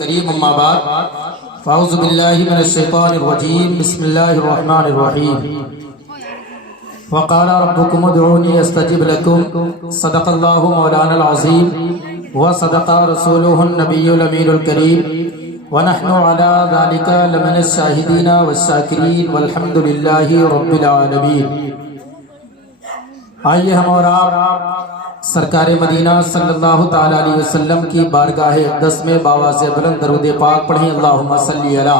کریم اما بعد فاعوذ باللہ من الشیطان الرجیم بسم اللہ الرحمن الرحیم وقال ربکم ادعونی استجب لکم صدق اللہ مولانا العظیم وصدق رسولہ النبی الامین الکریم ونحن علی ذلک لمن الشاہدین والشاکرین والحمد للہ رب العالمین۔ آئیے ہم اور آپ سرکار مدینہ صلی اللہ تعالی علیہ وسلم کی بارگاہ اقدس میں باواز بلند درود پاک پڑھیں۔ اللہم صلی علی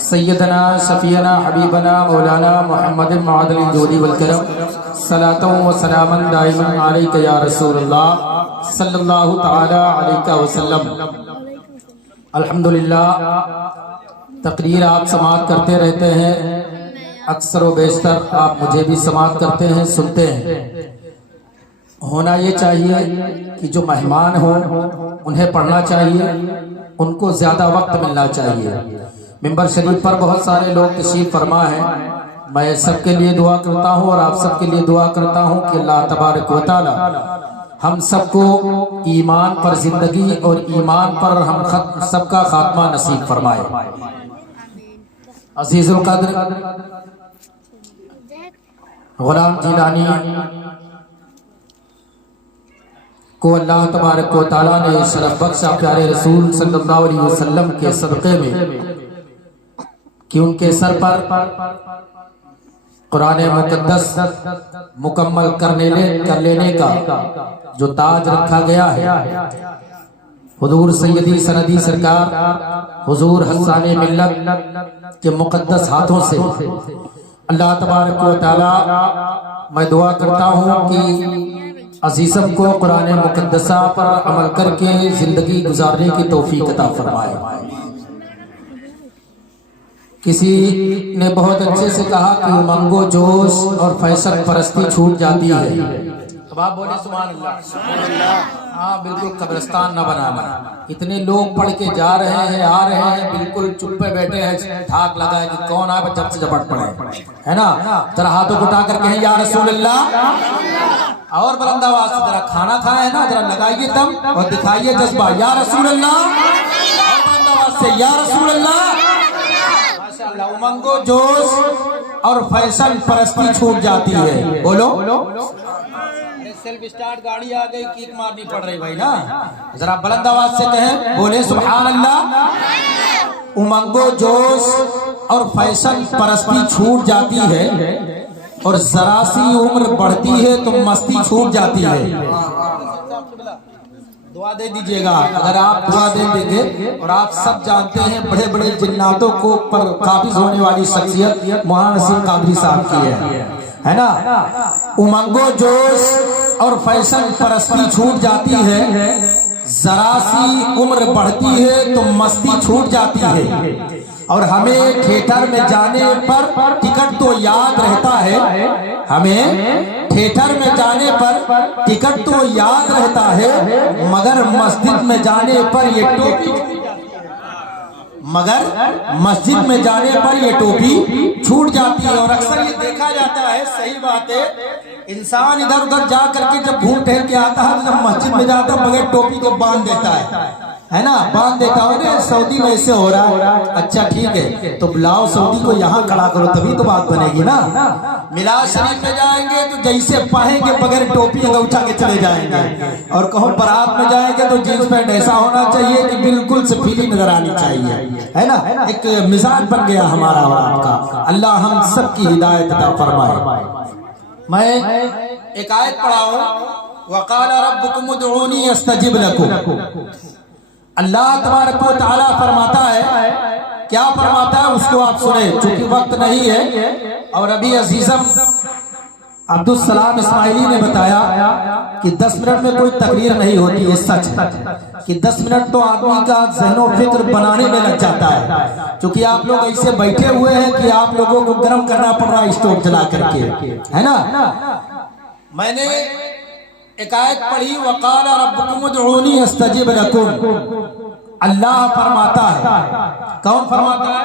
سیدنا شفیعنا حبیبنا مولانا محمد معدل الجود والکرم صلاۃ و سلاما دائما علیک یا رسول اللہ صلی اللہ تعالی علیہ وسلم۔ الحمدللہ تقریر آپ سماعت کرتے رہتے ہیں، اکثر و بیشتر آپ مجھے بھی سماعت کرتے ہیں، سنتے ہیں۔ ہونا یہ چاہیے کہ جو مہمان ہوں انہیں پڑھنا چاہیے، ان کو زیادہ وقت ملنا چاہیے۔ ممبر شریف پر بہت سارے لوگ تشریف فرما ہیں، میں سب کے لیے دعا کرتا ہوں اور آپ سب کے لیے دعا کرتا ہوں کہ اللہ تبارک و تعالی ہم سب کو ایمان پر زندگی اور ایمان پر ہم سب کا خاتمہ نصیب فرمائے۔ عزیز القدر غلام جیلانی کو اللہ تبارک و تعالیٰ نے شرف بخشا پیارے رسول صلی اللہ علیہ وسلم کے صدقے میں کہ ان کے سر پر قرآن مقدس مکمل کر لینے کا جو تاج رکھا گیا ہے، حضور سیدی سندی سرکار حضور حسان ملت کے مقدس ہاتھوں سے اللہ تبارک و تعالیٰ میں دعا کرتا ہوں کہ عزیزم کو قرآن مقدسہ پر عمل کر کے زندگی گزارنے کی توفیق عطا فرمائے۔ کسی نے بہت اچھے سے کہا کہ امنگ و جوش اور فیشن پرستی چھوٹ جاتی ہے۔ اب آپ بولے سبحان اللہ۔ ہاں بالکل قبرستان نہ بنانا۔ اتنے لوگ پڑھ کے جا رہے ہیں، آ رہے ہیں، بالکل چپ پہ بیٹھے ہیں، دھاک لگائے کہ کون آئے جب سے جھپٹ پڑے، ہے نا؟ ذرا ہاتھوں کو اٹھا کر کہیں یا رسول اللہ، اور بلند آواز سے ذرا کھانا کھائے نا، ذرا لگائیے دم اور دکھائیے جذبہ، یا رسول اللہ، اور بلند آواز سے یا رسول اللہ۔ ماشاءاللہ، امنگ و جوش اور فیشن پرستی چھوٹ جاتی ہے۔ بولو سیلف سٹارٹ گاڑی آ گئی، کیک مارنی پڑ رہی بھائی نا، ذرا بلند آواز سے کہیں، بولے سبحان اللہ۔ امنگ و جوش اور فیشن پرستی چھوٹ جاتی ہے اور ذرا سی عمر بڑھتی ہے تو مستی چھوٹ جاتی ہے۔ دعا دے دیجئے گا، اگر آپ دعا دے دیں گے، اور آپ سب جانتے ہیں بڑے بڑے جناتوں کو پر قابض ہونے والی شخصیت مولانا نصیر قادری صاحب کی ہے نا۔ امنگ و جوش اور فیشن پرستی چھوٹ جاتی ہے، ذرا سی عمر بڑھتی ہے تو مستی چھوٹ جاتی ہے، اور ہمیں تھیٹر میں جانے پر ٹکٹ تو یاد رہتا ہے، ہمیں تھیٹر میں جانے پر ٹکٹ تو یاد رہتا ہے، مگر مسجد میں جانے پر یہ ٹوپی چھوٹ جاتی ہے۔ اور اکثر یہ دیکھا جاتا ہے، صحیح بات ہے، انسان ادھر ادھر جا کر کے جب گھوم ٹہل کے آتا ہے، جب مسجد میں جاتا ہے بغیر ٹوپی کو باندھ دیتا ہے نا، باندھ دیتا ہے۔ سعودی میں ایسے ہو رہا ہے، اچھا ٹھیک ہے، تو بلاؤ سعودی کو یہاں کھڑا کرو تبھی تو بات بنے گی نا۔ میلاد شریف میں جائیں گے تو جیسے پاہیں گے بغیر ٹوپی اٹھا کے چلے جائیں گے، اور کہوں بارات میں جائیں گے تو جینس پینٹ ایسا ہونا چاہیے کہ بالکل سفیدی نظر آنی چاہیے، ہے نا۔ ایک مزاج بن گیا ہمارا اور آپ کا، اللہ ہم سب کی ہدایت عطا فرمائے۔ میں ایک آیت پڑھا ہوں، وقال ربکم ادعونی استجب لکم۔ اللہ تبارک و تعالیٰ فرماتا ہے، کیا فرماتا ہے اس کو آپ سنیں، چونکہ وقت نہیں ہے، اور ابھی عزیزم عبدالسلام اسماعیلی نے بتایا کہ 10 منٹ میں کوئی تقریر نہیں ہوتی، یہ سچ ہے کہ 10 منٹ تو آدمی کا ذہن و فکر بنانے میں لگ جاتا ہے، چونکہ آپ لوگ ایسے بیٹھے ہوئے ہیں کہ آپ لوگوں کو گرم کرنا پڑ رہا ہے اسٹوو جلا کر کے، ہے نا۔ میں نے ایک آیت پڑھی، وقال ربکم ادعونی استجب لکم۔ اللہ فرماتا ہے، کون فرماتا ہے؟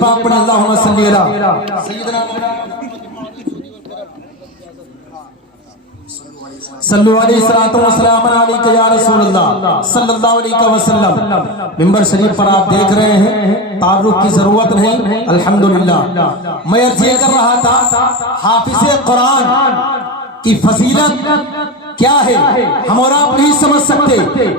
پاک پڑھیں اللہم صلی علی سیدنا صلو علیہ الصلوۃ والسلام علیک یا رسول اللہ صلی اللہ علیہ وسلم. ممبر شریف پر آپ دیکھ رہے ہیں، تعارف کی ضرورت نہیں. الحمدللہ میں عرض یہ کر رہا تھا حافظ قرآن کی فضیلت کیا ہے ہم اور آپ نہیں سمجھ سکتے،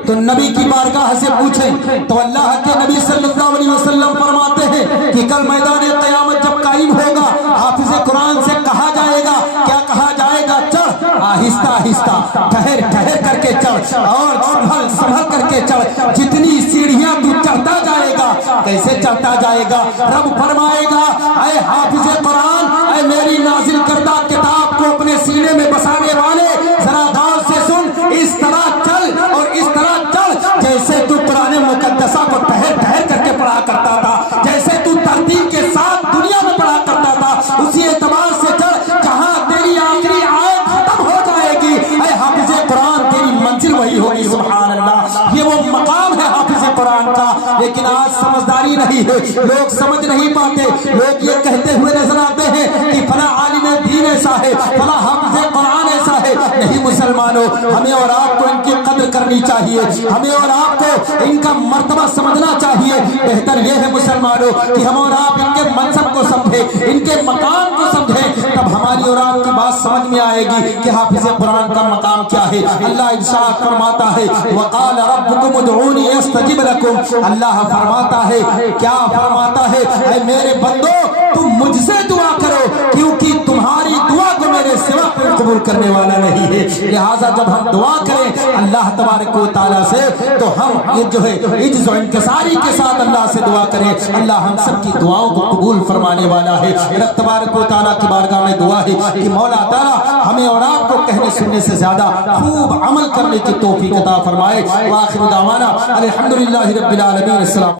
تو نبی کی بارگاہ سے پوچھیں تو اللہ کے نبی صلی اللہ علیہ وسلم فرماتے ہیں کہ کل میدان قیامت جب قائم ہوگا حافظ قرآن سے کہا جائے گا، کیا کہا جائے گا؟ چڑھ، آہستہ آہستہ ٹھہر ٹھہر کر کے چڑھ اور سنبھل سنبھل کر کے چڑھ. جتنی سیڑھیاں تو چڑھتا جائے گا، کیسے چڑھتا جائے گا؟ رب فرمائے گا اے حافظ قرآن، اے میری نازل کردہ کتاب کو اپنے سینے میں بسانے والے، ذرا غور سے سن، اس طرح چل اور اس طرح چل جیسے تو قرآن مقدسہ کو ٹھہر ٹھہر کر کے پڑھا کرتا تھا، جیسے تو ترتیب کے ساتھ دنیا میں پڑھا کرتا تھا، اسی اعتبار سے چل. کہاں تیری آخری آیت ختم ہو جائے گی، اے حافظ قرآن تیری منزل وہی ہوگی. سبحان اللہ، یہ وہ مقام ہے حافظ قرآن کا. لیکن آج سمجھداری نہیں ہے، لوگ سمجھ نہیں پاتے. لوگ یہ کہتے ہوئے نظر آتے ہیں کہ فلاں عالم دین ایسا ہے، فلاں حافظ قرآن ایسا ہے. نہیں مسلمانوں، ہمیں اور آپ کو ان کی قدر کرنی چاہیے، ہمیں اور آپ کو ان کا مرتبہ سمجھنا چاہیے. بہتر یہ ہے مسلمانوں کہ ہم اور آپ ان کے منصب کو سمجھیں، ان کے مقام کو سمجھیں، تب ہماری اور آپ کی بات سمجھ میں آئے گی کہ حافظ قرآن کا مقام کیا ہے. اللہ ارشاد فرماتا ہے وقال ربکم ادعونی استجب لکم. اللہ فرماتا ہے، کیا فرماتا ہے؟ اے میرے بندو تم مجھ سے دعا کرو، کیونکہ تمہاری دعا کو میرے سوا کوئی قبول کرنے والا نہیں ہے. لہٰذا جب ہم دعا کریں اللہ تبارک و تعالیٰ سے تو ہم یہ جو ہے عجز و انکساری کے ساتھ اللہ سے دعا کریں. اللہ ہم سب کی دعاؤں کو قبول فرمانے والا ہے. رب تبارک و تعالیٰ کی بارگاہ میں دعا ہے کہ مولا تعالیٰ ہمیں اور آپ کو کہنے سننے سے زیادہ خوب عمل کرنے کی توفیق عطا فرمائے. وآخر دعوانا الحمدللہ رب العالمین. السلام.